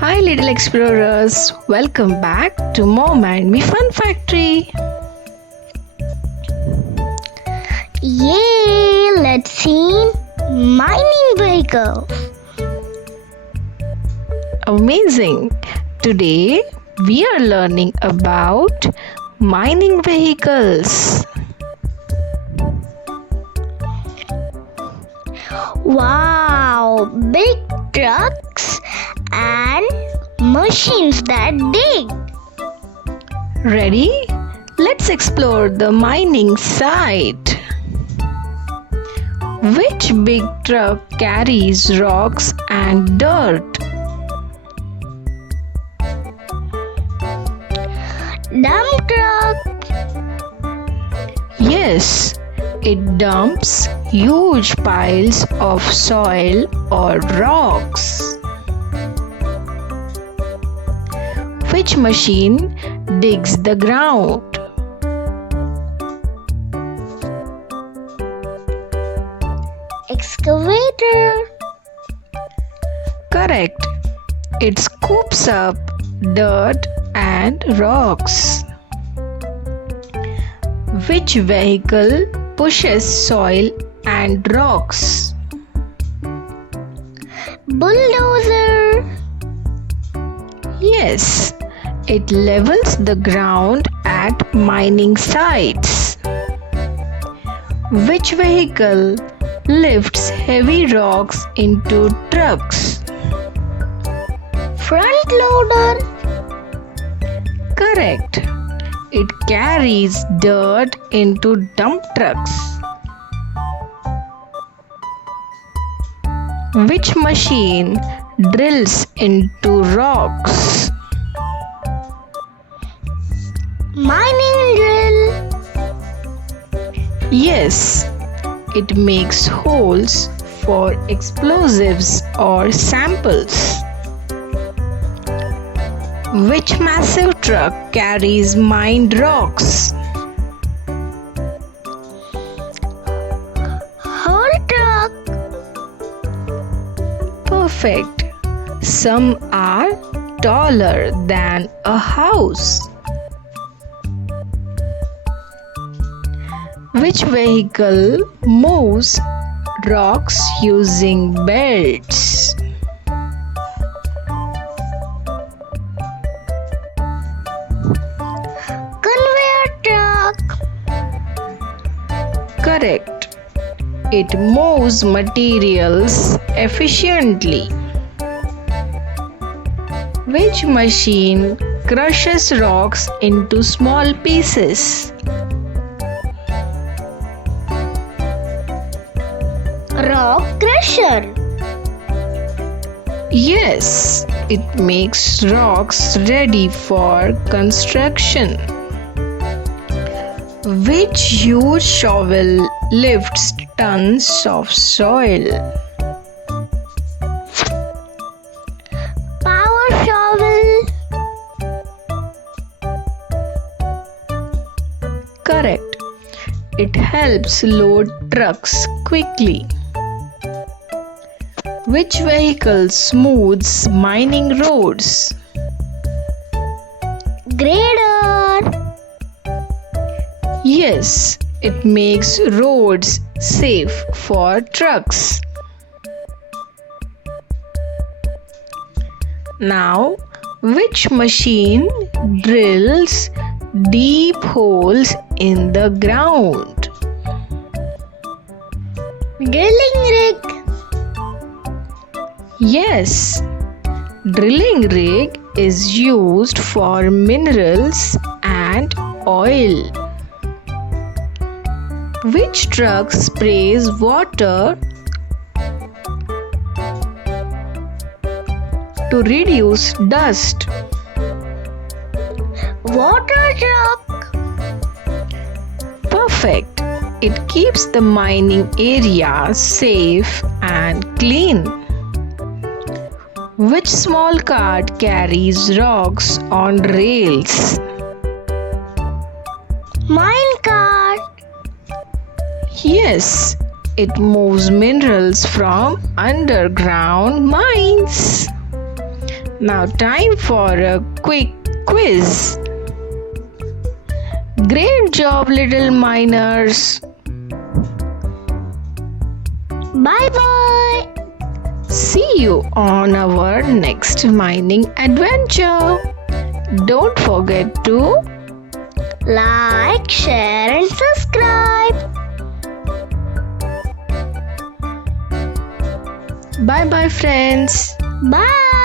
Hi little explorers, welcome back to Mom and Me Fun Factory. Yay! Let's see mining vehicle. Amazing! Today we are learning about mining vehicles. Wow! Big trucks and machines that dig. Ready? Let's explore the mining site. Which big truck carries rocks and dirt? Dump truck. Yes, it dumps huge piles of soil or rocks. Which machine digs the ground? Excavator. Correct. It scoops up dirt and rocks. Which vehicle pushes soil and rocks? Bulldozer. Yes, it levels the ground at mining sites. Which vehicle lifts heavy rocks into trucks? Front loader. Correct. It carries dirt into dump trucks. Which machine drills into rocks? Mining drill. Yes, it makes holes for explosives or samples. Which massive truck carries mined rocks? Whole truck. Perfect. Some are taller than a house. Which vehicle moves rocks using belts? Conveyor truck. Correct. It moves materials efficiently. Which machine crushes rocks into small pieces? Rock crusher. Yes, it makes rocks ready for construction. Which huge shovel lifts tons of soil? Power shovel. Correct. It helps load trucks quickly. Which vehicle smooths mining roads? Grader. Yes, it makes roads safe for trucks. Now, which machine drills deep holes in the ground? Drilling rig. Yes, drilling rig is used for minerals and oil. Which truck sprays water to reduce dust? Water truck. Perfect. It keeps the mining area safe and clean. Which small cart carries rocks on rails? Mine cart. Yes, it moves minerals from underground mines. Now, time for a quick quiz. Great job, little miners. Bye bye. See you on our next mining adventure. Don't forget to Like, share, and subscribe. bye bye, friends. Bye.